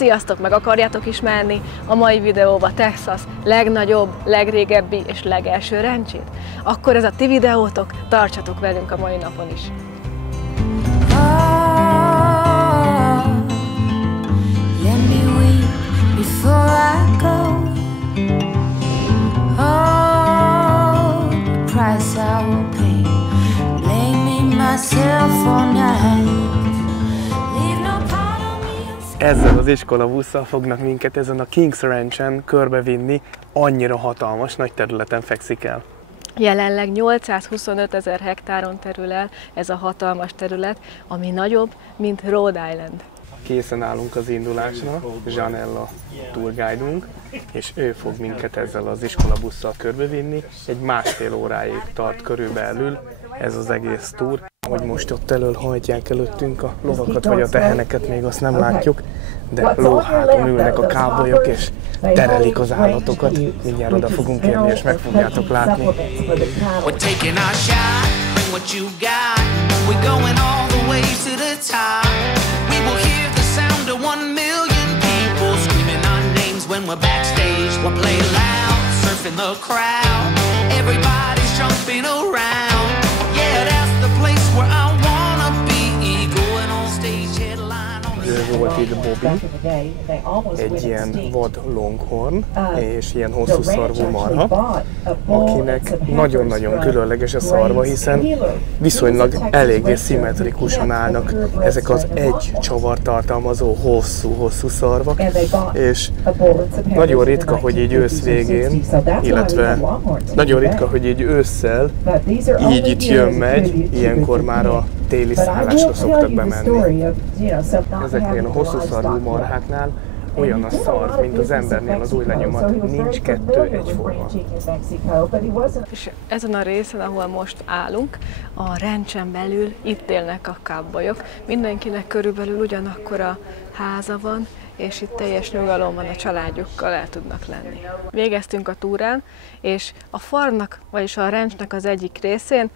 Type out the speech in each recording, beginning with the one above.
Sziasztok, meg akarjátok ismerni a mai videóba Texas legnagyobb, legrégebbi és legelső ranchét? Akkor ez a ti videótok, tartsatok velünk a mai napon is! Ezzel az iskolabusszal fognak minket ezen a Kings Ranchen körbevinni, annyira hatalmas, nagy területen fekszik el. Jelenleg 825 000 hektáron terül el ez a hatalmas terület, ami nagyobb, mint Rhode Island. Készen állunk az indulásra, Janella tourguide-unk, és ő fog minket ezzel az iskolabusszal körbevinni. Egy másfél óráig tart körülbelül ez az egész túr. Hogy most ott elől hajtják előttünk a lovakat vagy a teheneket, még azt nem látjuk, de lóháton ülnek a cowboyok és terelik az állatokat. Mindjárt oda fogunk érni és meg fogjátok látni. Ő volt itt Bobby, egy ilyen vad longhorn és ilyen hosszú szarvú marha, akinek nagyon-nagyon különleges a szarva, hiszen viszonylag eléggé szimmetrikusan állnak ezek az egy csavart tartalmazó hosszú szarvak, és nagyon ritka, hogy így ősz végén, illetve nagyon ritka, hogy így ősszel így itt jön-megy, ilyenkor már a téli szállásra szoktak bemenni. Ezeknél a hosszú szarvú marháknál olyan a szarv, mint az embernél az ujjlenyomat, nincs kettő egyforma. És ezen a részen, ahol most állunk, a ranchen belül itt élnek a cowboyok. Mindenkinek körülbelül ugyanakkora háza van, és itt teljes nyugalom van, a családjukkal el tudnak lenni. Végeztünk a túrán, és a farmnak, vagyis a ranchnek az egyik részén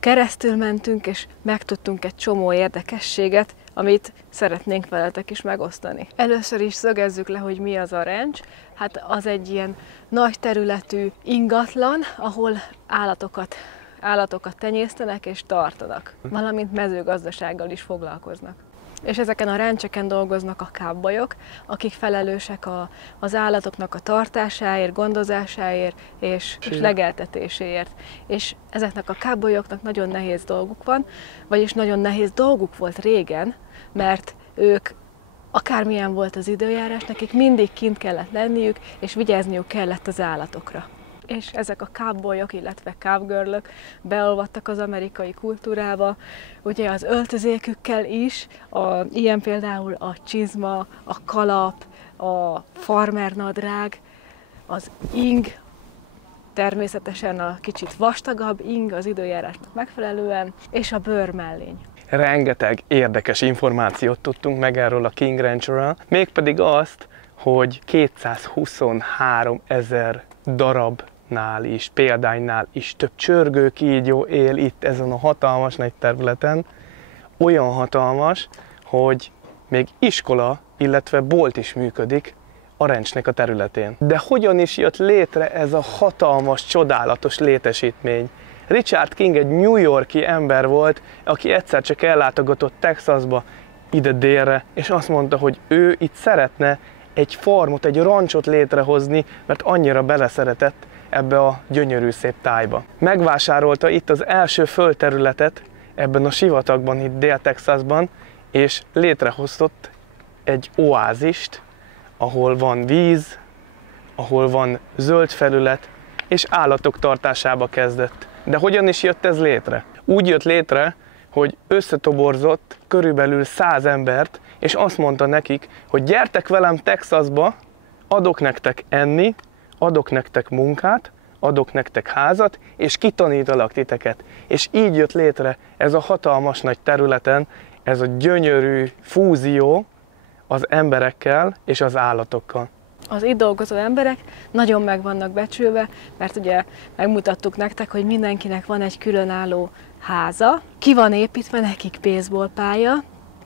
keresztül mentünk, és megtudtunk egy csomó érdekességet, amit szeretnénk veletek is megosztani. Először is szögezzük le, hogy mi az a ranch. Hát az egy ilyen nagy területű ingatlan, ahol állatokat tenyésztenek és tartanak, valamint mezőgazdasággal is foglalkoznak. És ezeken a rancheken dolgoznak a cowboyok, akik felelősek az állatoknak a tartásáért, gondozásáért és legeltetéséért. És ezeknek a cowboyoknak nagyon nehéz dolguk van, vagyis nagyon nehéz dolguk volt régen, mert ők, akármilyen volt az időjárás, nekik mindig kint kellett lenniük, és vigyázniuk kellett az állatokra. És ezek a cowboyok, illetve cowgirlök beolvadtak az amerikai kultúrába, ugye az öltözékükkel is, ilyen például a csizma, a kalap, a farmernadrág, az ing, természetesen a kicsit vastagabb ing az időjárásnak megfelelően, és a bőrmellény. Rengeteg érdekes információt tudtunk meg erről a King Ranchről, mégpedig azt, hogy 223 000 darabnál is, példánynál is több csörgőkígyó él itt ezen a hatalmas nagy területen. Olyan hatalmas, hogy még iskola, illetve bolt is működik a ranchnek a területén. De hogyan is jött létre ez a hatalmas, csodálatos létesítmény? Richard King egy New York-i ember volt, aki egyszer csak ellátogatott Texasba, ide délre, és azt mondta, hogy ő itt szeretne egy farmot, egy rancsot létrehozni, mert annyira beleszeretett ebbe a gyönyörű szép tájba. Megvásárolta itt az első földterületet ebben a sivatagban, itt Dél-Texasban, és létrehozott egy oázist, ahol van víz, ahol van zöld felület, és állatok tartásába kezdett. De hogyan is jött ez létre? Úgy jött létre, hogy összetoborzott körülbelül 100 embert, és azt mondta nekik, hogy gyertek velem Texasba, adok nektek enni, adok nektek munkát, adok nektek házat, és kitanítalak titeket. És így jött létre ez a hatalmas nagy területen, ez a gyönyörű fúzió az emberekkel és az állatokkal. Az itt dolgozó emberek nagyon meg vannak becsülve, mert ugye megmutattuk nektek, hogy mindenkinek van egy különálló háza, ki van építve nekik baseballpálya,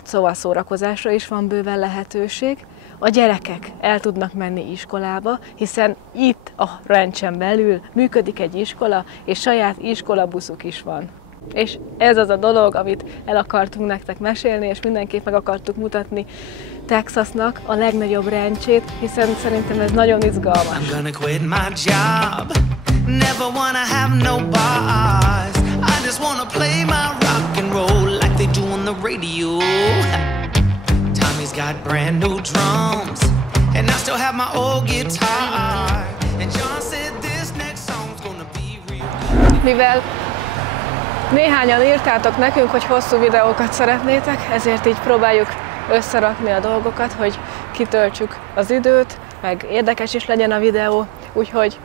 szóval szórakozásra is van bőven lehetőség. a gyerekek el tudnak menni iskolába, hiszen itt a rancsen belül működik egy iskola, és saját iskolabuszuk is van. És ez az a dolog, amit el akartunk nektek mesélni, és mindenképp meg akartuk mutatni Texasnak a legnagyobb ranchét, hiszen szerintem ez nagyon izgalmas. Tommy's got brand new drums, and I still have my old guitar. And John said this next song's gonna be real. Mivel néhányan írtátok nekünk, hogy hosszú videókat szeretnétek, ezért így próbáljuk összerakni a dolgokat, hogy kitöltsük az időt, meg érdekes is legyen a videó. Úgyhogy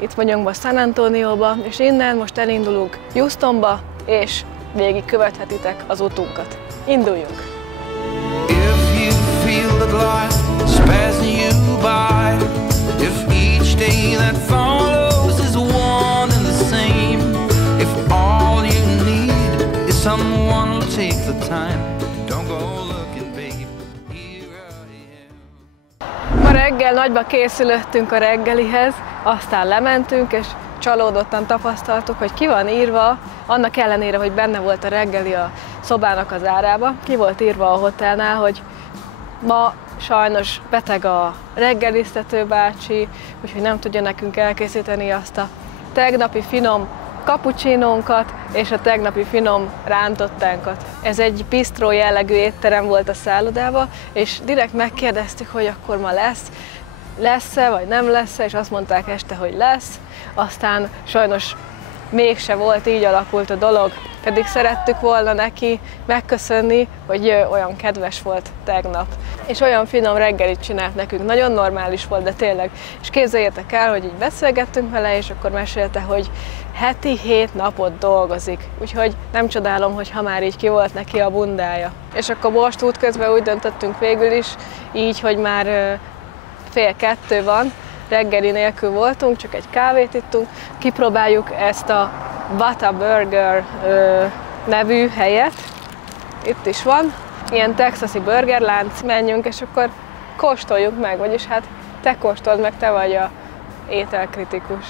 itt vagyunk most San Antonióba, és innen most elindulunk Houstonba, és végig követhetitek az utunkat. Induljunk! Feel that life is passing you by. If each day that follows is one and the same. If all you need is someone to take the time. Don't go looking, babe. Here I am. Ma reggel nagyba készülöttünk a reggelihez, aztán lementünk, és csalódottan tapasztaltuk, hogy ki van írva, annak ellenére, hogy benne volt a reggeli a szobának az árába, ki volt írva a hotelnál, hogy ma sajnos beteg a reggeliztető bácsi, úgyhogy nem tudja nekünk elkészíteni azt a tegnapi finom kapucsinónkat és a tegnapi finom rántottánkat. Ez egy bistró jellegű étterem volt a szállodában, és direkt megkérdeztük, hogy akkor ma lesz-e vagy nem lesz-e, és azt mondták este, hogy lesz. Aztán sajnos mégse volt, így alakult a dolog, pedig szerettük volna neki megköszönni, hogy olyan kedves volt tegnap. És olyan finom reggelit csinált nekünk, nagyon normális volt, de tényleg. És képzeljétek el, hogy így beszélgettünk vele, és akkor mesélte, hogy heti 7 napot dolgozik. Úgyhogy nem csodálom, hogy ha már így ki volt neki a bundája. És akkor most útközben úgy döntöttünk végül is, így, hogy már 1:30 van, reggeli nélkül voltunk, csak egy kávét ittunk. Kipróbáljuk ezt a Whataburger nevű helyet. Itt is van. Ilyen texasi burgerlánc. Menjünk, és akkor kóstoljuk meg, vagyis hát te kóstold meg, te vagy a ételkritikus.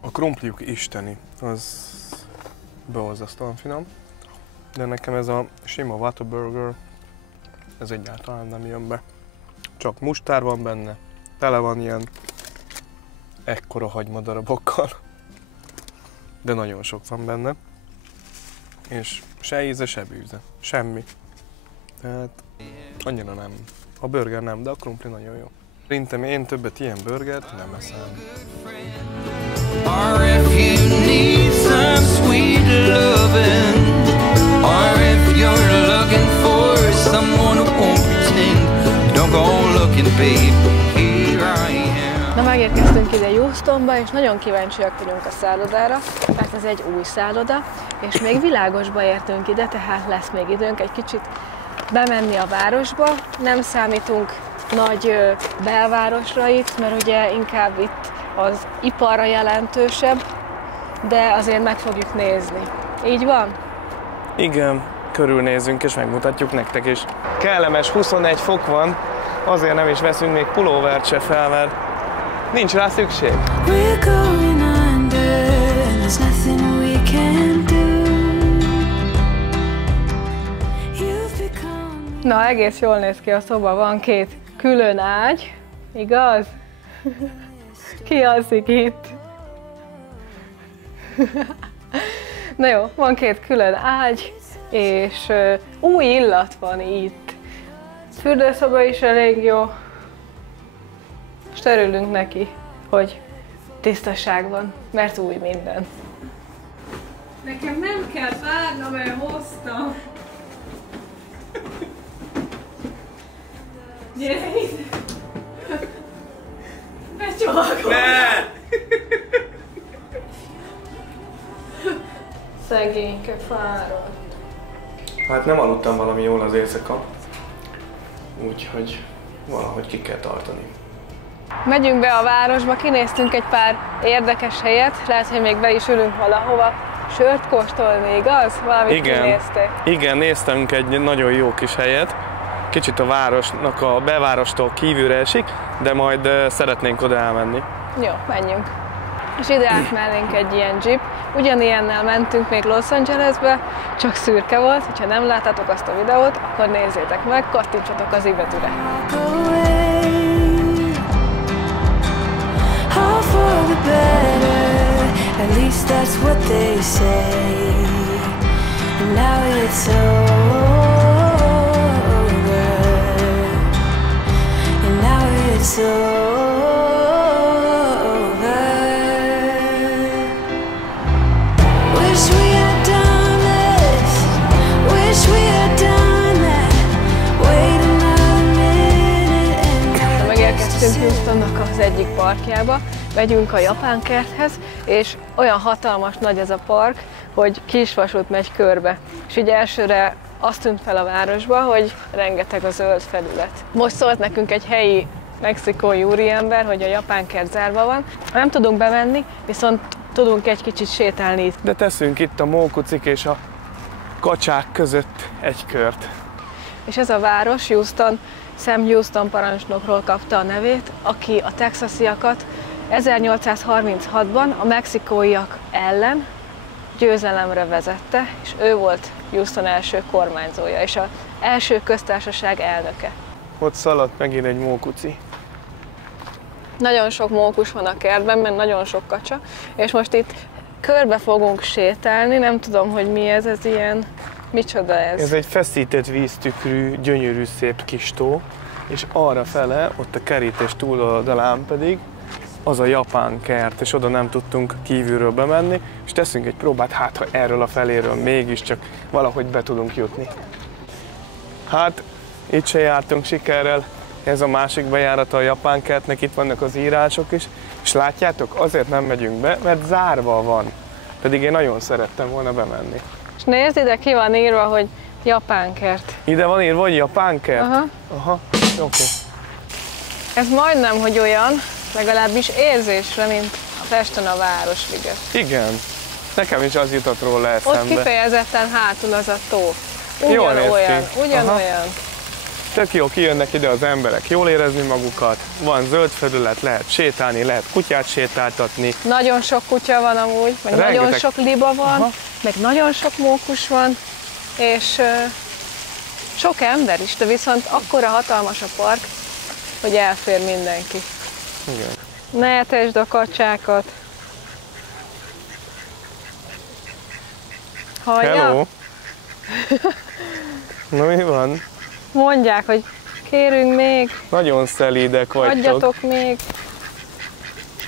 A krumpliuk isteni, az borzasztóan finom, de nekem ez a sima Whataburger, ez egyáltalán nem jön be. Csak mustár van benne, tele van ilyen ekkora hagymadarabokkal, de nagyon sok van benne, és se íze, se bűze, semmi. Tehát annyira nem. A burger nem, de a krumpli nagyon jó. Szerintem én többet ilyen burgert nem eszem. Or if you need some sweet loving, or if you're looking for someone who won't pretend, don't go looking, babe, here I am. Na, megérkeztünk ide Houstonba, és nagyon kíváncsiak vagyunk a szállodára, mert ez egy új szálloda, és még világosba értünk ide, tehát lesz még időnk egy kicsit bemenni a városba. Nem számítunk nagy belvárosra itt, mert ugye inkább itt az iparra jelentősebb, de azért meg fogjuk nézni. Így van? Igen, körülnézünk és megmutatjuk nektek is. Kellemes 21 fok van, azért nem is veszünk még pulóvert se fel, mert nincs rá szükség. Na, egész jól néz ki a szoba, van 2 külön ágy, igaz? Ki alszik itt? Na jó, van 2 külön ágy, és új illat van itt. Fürdőszoba is elég jó, és örülünk neki, hogy tisztaság van, mert új minden. Nekem nem kell várnom, mert hoztam. Gyere ide! Becsolgom! Ne! Szegényke, fáradt. Hát nem aludtam valami jól az éjszaka, úgyhogy valahogy ki kell tartani. Megyünk be a városba, kinéztünk egy pár érdekes helyet, lehet, hogy még be is ülünk valahova. Sört kóstolni, igaz? Valamit kinéztél? Igen, néztünk egy nagyon jó kis helyet. kicsit a városnak a belvárostól kívülre esik, de majd szeretnénk oda elmenni. Jó, menjünk. És ide állt mellénk egy ilyen jeep. Ugyanilyennel mentünk még Los Angelesbe, csak szürke volt. Ha nem láttátok azt a videót, akkor nézzétek meg, kattintsatok az i betűre. At least that's what they say. And now it's over. And now it's over. Wish we had done this. Wish we had done that. Wait another minute and megérkeztünk Houstonnak az egyik parkjába. Megyünk a japán kerthez, és olyan hatalmas nagy ez a park, hogy kisvasút megy körbe. És így elsőre azt tűnt fel a városba, hogy rengeteg a zöld felület. Most szólt nekünk egy helyi mexikói úriember, hogy a japán kert zárva van. Nem tudunk bemenni, viszont tudunk egy kicsit sétálni itt. De teszünk itt a mókucik és a kacsák között egy kört. És ez a város, Houston, Sam Houston parancsnokról kapta a nevét, aki a texasiakat 1836-ban a mexikóiak ellen győzelemre vezette, és ő volt Houston első kormányzója, és az első köztársaság elnöke. Ott szaladt megint egy mókuci. Nagyon sok mókus van a kertben, mert nagyon sok kacsa, és most itt körbe fogunk sétálni, nem tudom, hogy mi ez ilyen, micsoda ez? Ez egy feszített víztükrű, gyönyörű szép kis tó, és arra fele, ott a kerítés túloldalán pedig az a japán kert, és oda nem tudtunk kívülről bemenni, és teszünk egy próbát, hát ha erről a feléről mégiscsak valahogy be tudunk jutni. Hát, itt se jártunk sikerrel, ez a másik bejárata a japán kertnek, itt vannak az írások is, és látjátok, azért nem megyünk be, mert zárva van, pedig én nagyon szerettem volna bemenni. És nézd, ide ki van írva, hogy japán kert. Ide van írva, hogy japán kert? Aha. Aha, oké. Ez majdnem, hogy olyan, legalábbis érzésre, mint a Pesten a Városliget. Igen, nekem is az jutott róla eszembe. Ott kifejezetten hátul az a tó. Ugyanolyan. Tök jó, kijönnek ide az emberek, jól érezni magukat, van zöld felület, lehet sétálni, lehet kutyát sétáltatni. Nagyon sok kutya van amúgy, meg rengeteg... nagyon sok liba van, aha, meg nagyon sok mókus van, és sok ember is, de viszont akkora hatalmas a park, hogy elfér mindenki. Igen. Ne etesd a kacsákat. Hallja? Hello! Na mi van? Mondják, hogy kérünk még. Nagyon szelídek vagytok. Adjatok még.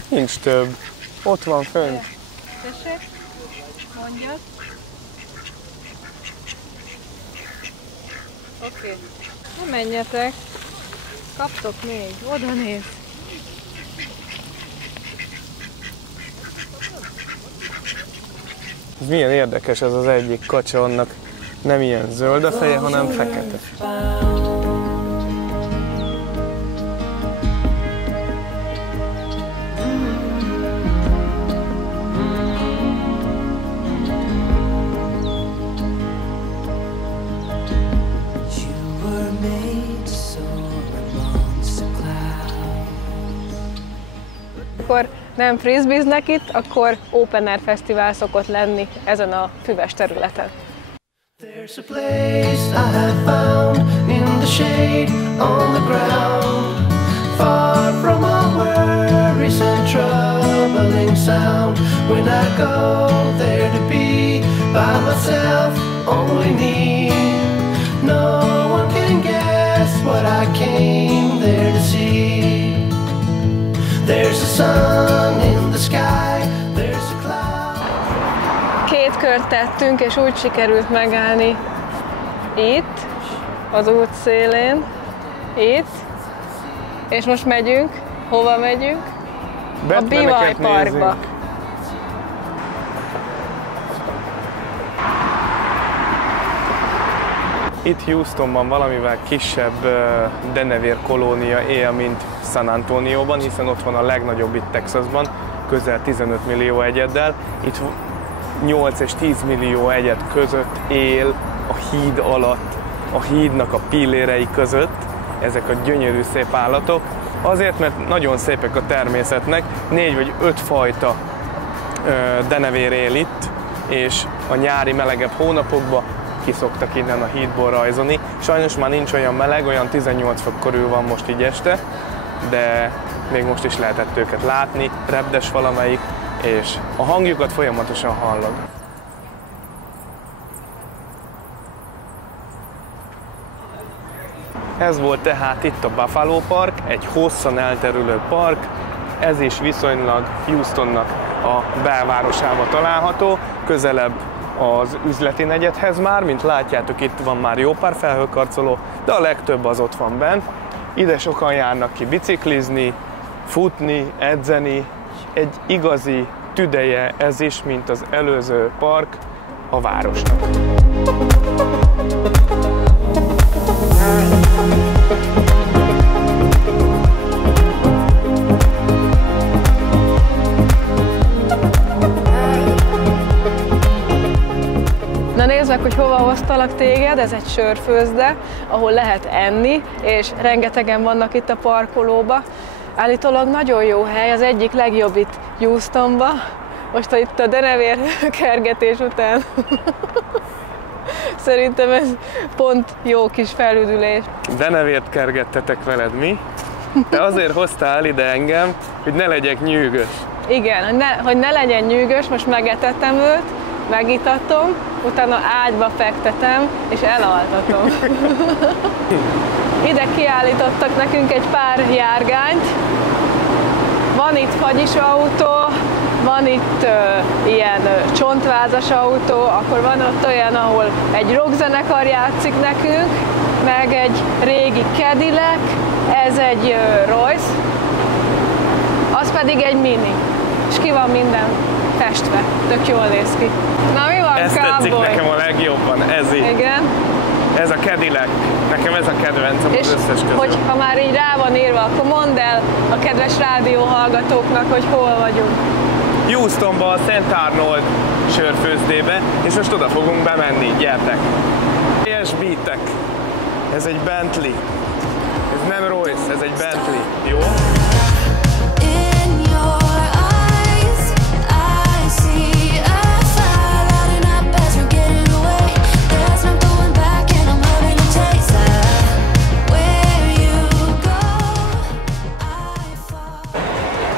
Nincs több. Ott van fönt. Tessék? Mondjad. Oké. Ne menjetek. Kaptok még. Oda néz. Ez milyen érdekes, ez az egyik kacsa, annak nem ilyen zöld a feje, hanem fekete. Akkor nem frisbeeznek itt, akkor open air fesztivál szokott lenni ezen a füves területen. There's a place I have found in the shade on the ground, far from all worries and troubling sound. When I go there to be by myself, only me. No one can guess what I came there to see. There's a sun in the sky, there's a cloud. Két kört tettünk, és úgy sikerült megállni itt, az út szélén, itt, és most megyünk. Hova megyünk? A Bivaj Parkba. Itt Houstonban valamivel kisebb denevér kolónia él, mint San Antonióban, hiszen ott van a legnagyobb itt Texasban, közel 15 millió egyeddel. Itt 8 és 10 millió egyed között él a híd alatt a hídnak a pillérei között, ezek a gyönyörű szép állatok, azért, mert nagyon szépek a természetnek, 4 vagy 5 fajta denevér él itt, és a nyári melegebb hónapokban kiszoktak innen a hídból rajzolni. Sajnos már nincs olyan meleg, olyan 18 fok körül van most így este, de még most is lehetett őket látni, repdes valamelyik, és a hangjukat folyamatosan hallod. Ez volt tehát itt a Buffalo Park, egy hosszan elterülő park, ez is viszonylag Houstonnak a belvárosában található, közelebb az üzleti negyedhez már, mint látjátok, itt van már jó pár felhőkarcoló, de a legtöbb az ott van benn. Ide sokan járnak ki biciklizni, futni, edzeni, egy igazi tüdeje ez is, mint az előző park a városnak. Na nézd meg, hogy hova hoztalak téged, ez egy sörfőzde, ahol lehet enni, és rengetegen vannak itt a parkolóba. Állítólag nagyon jó hely, az egyik legjobb itt Houstonba. Most itt a denevér kergetés után szerintem ez pont jó kis felüdülés. Denevért kergettetek veled, mi? Te azért hoztál ide engem, hogy ne legyek nyűgös. Igen, hogy ne legyen nyűgös, most megetettem őt, megitatom, utána ágyba fektetem, és elaltatom. Ide kiállítottak nekünk egy pár járgányt. Van itt fagyis autó, van itt ilyen csontvázas autó, akkor van ott olyan, ahol egy rockzenekar játszik nekünk, meg egy régi Cadillac, ez egy Royce, az pedig egy Mini, és ki van minden festve, tök jól néz ki. Na mi van, ez tetszik nekem a legjobban, ez így. Igen. Ez a Cadillac, nekem ez a kedvencem az összes közül. Hogy ha már így rá van írva, akkor mondd el a kedves rádióhallgatóknak, hogy hol vagyunk. Houstonba, a Szent Arnold sörfőzdébe, és most oda fogunk bemenni, gyertek! És beatek. Ez egy Bentley. Ez nem Royce, ez egy Bentley. Jó?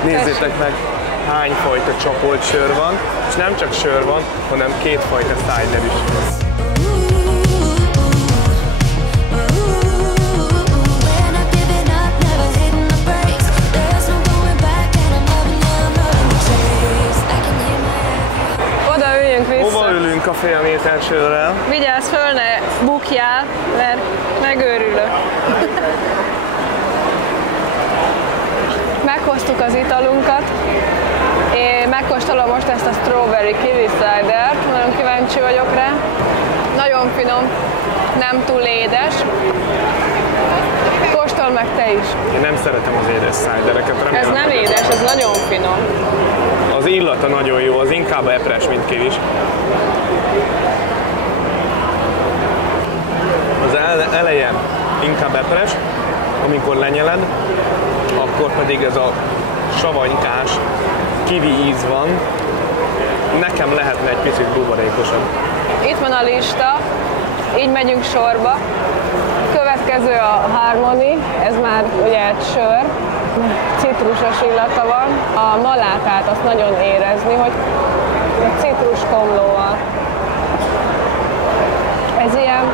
Nézzétek meg, hány fajta csapolt sör van, és nem csak sör van, hanem kétfajta cider is van. Oda üljünk vissza. Hova ülünk a fél méter sörrel? Vigyázz föl, ne bukjál, mert megőrülök. Meghoztuk az italunkat. Én megkóstolom most ezt a Strawberry Kiwi Cider-t, nagyon kíváncsi vagyok rá. Nagyon finom, nem túl édes. Kóstolj meg te is. Én nem szeretem az édes cidereket. Ez nem édes, ez nagyon finom. Az illata nagyon jó, az inkább epres, mint kivis. Az eleje inkább epres, amikor lenyeled, akkor pedig ez a savanykás kiwi íz van. Nekem lehetne egy picit buborékosabb. Itt van a lista, így megyünk sorba. Következő a Harmony, ez már ugye egy sör, citrusos illata van. A malátát azt nagyon érezni, hogy a citruskomlóval. Ez ilyen,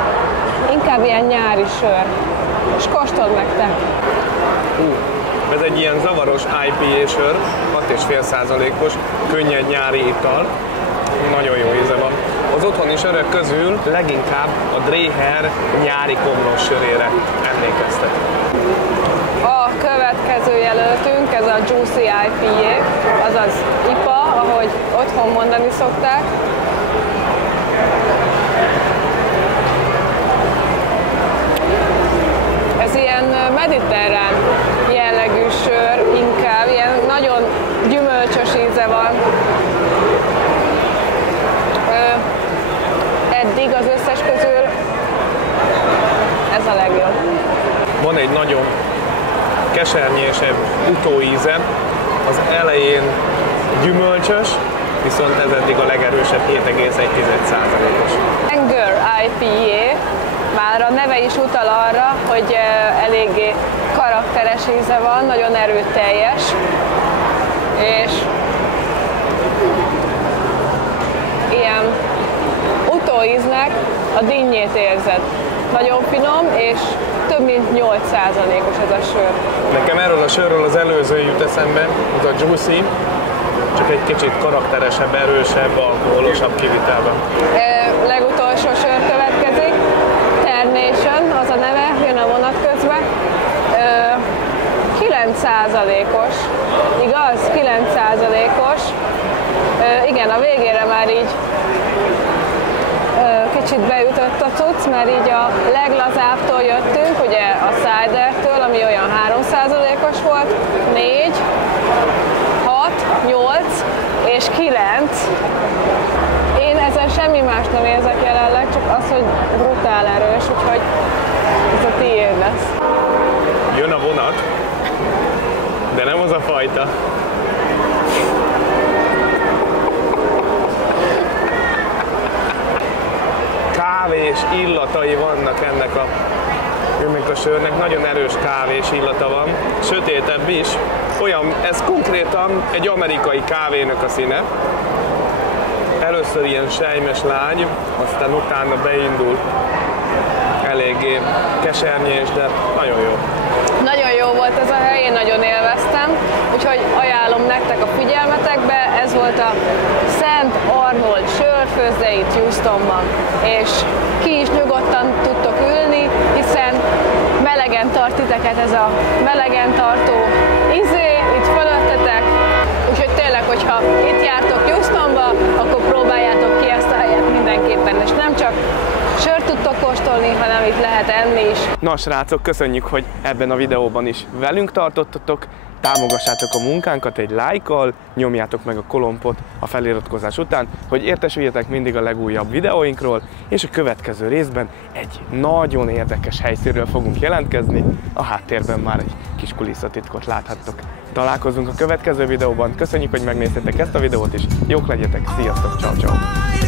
inkább ilyen nyári sör. És kóstold meg te! Ez egy ilyen zavaros IPA sör, 6,5%-os, könnyed nyári ital. Nagyon jó íze van. Az otthoni sörök közül leginkább a Dreher nyári komlós sörére emlékeztet. A következő jelöltünk, ez a Juicy IPA, azaz IPA, ahogy otthon mondani szokták. Ez ilyen mediterrán jellegű sör, inkább ilyen nagyon gyümölcsös íze van. Eddig az összes közül kesernyésebb utóíze, az elején gyümölcsös, viszont ez eddig a legerősebb 7,1%-os. Anger IPA, már a neve is utal arra, hogy eléggé karakteres íze van, nagyon erőteljes, és ilyen utóíznek a dinnyét érzed. Nagyon finom, és több mint 8%-os ez a sör. Nekem erről a sörről az előző jut eszembe, az a Juicy, csak egy kicsit karakteresebb, erősebb, alkoholosabb kivitelben. Legutolsó sör következik, Ternation, az a neve, jön a vonat közben. 9%-os, igaz? 9%-os. Igen, a végére már így kicsit beütött a cucc, mert így a leglazábbtól jöttünk, ugye a cidertől, ami olyan 3%-os volt, 4, 6, 8 és 9. Én ezen semmi más nem érzek jelenleg, csak az, hogy brutál erős, úgyhogy ez a tiéd lesz. Jön a vonat, de nem az a fajta. Kávés illatai vannak ennek a sörnek, nagyon erős kávés illata van, sötétebb is, olyan, ez konkrétan egy amerikai kávénak a színe. Először ilyen sejmes lágy, aztán utána beindul eléggé kesernyés, de nagyon jó. Nagyon jó volt ez a hely, én nagyon élveztem, úgyhogy ajánlom nektek a figyelmetekbe, ez volt a Szent Arnold sörfőzde itt Houstonban, és ki is nyugodtan tudtok ülni, hiszen melegen tart titeket ez a melegen tartó itt fölöttetek, úgyhogy tényleg, hogyha itt jártok Houstonba, akkor próbáljátok ki ezt a helyet mindenképpen, és nem csak sört tudtok kóstolni, hanem itt lehet enni is. Na srácok, köszönjük, hogy ebben a videóban is velünk tartottatok. Támogassátok a munkánkat egy lájkkal, nyomjátok meg a kolompot a feliratkozás után, hogy értesüljetek mindig a legújabb videóinkról, és a következő részben egy nagyon érdekes helyszínről fogunk jelentkezni, a háttérben már egy kis kulisszatitkot láthattok. Találkozunk a következő videóban, köszönjük, hogy megnéztétek ezt a videót, és jók legyetek, sziasztok, ciao ciao.